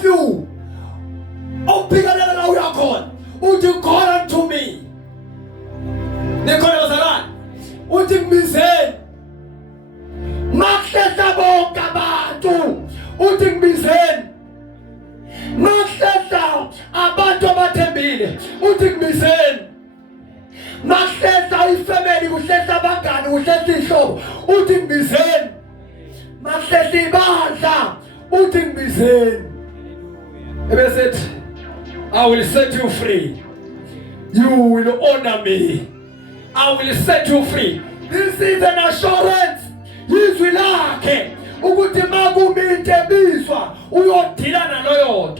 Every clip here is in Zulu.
of you awubhekana la uyakhona uthi call unto me nekhona bazalwane uthi ngibizeni makuhlehla bonke abantu uthi ngibizeni makuhlehla abantu abathembile uthi ngibizeni makuhlehla ifamily kuhlehla abangani kuhlehla ihlobo uthi ngibizeni makuhlehla ibandla uthi ngibizeni ebesethi I will set you free. You will honor me. I will set you free. This is an assurance. Yizwi lakhe ukuthi makumente bizwa uyodila naloyo.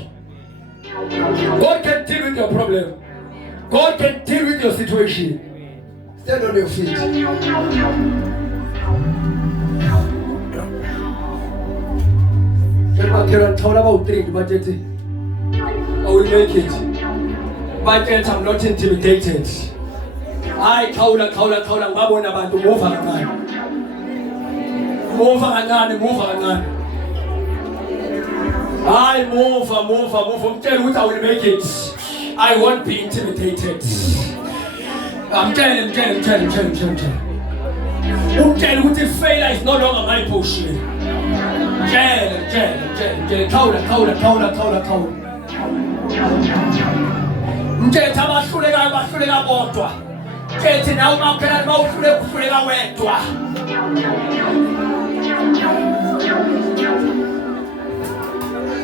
God can deal with your problem. God can deal with your situation. Stand on your feet. I will make it. But yet I'm not intimidated. I khawula ngabona abantu move kancane. Move kancane. I move. Umtshela ukuthi I will make it. I won't be intimidated. Umtshela ukuthi failure is no longer my portion. Mtshela khawula. Mthetha abahluleka bodwa. Mthetha nawe mawuhluleka wedwa.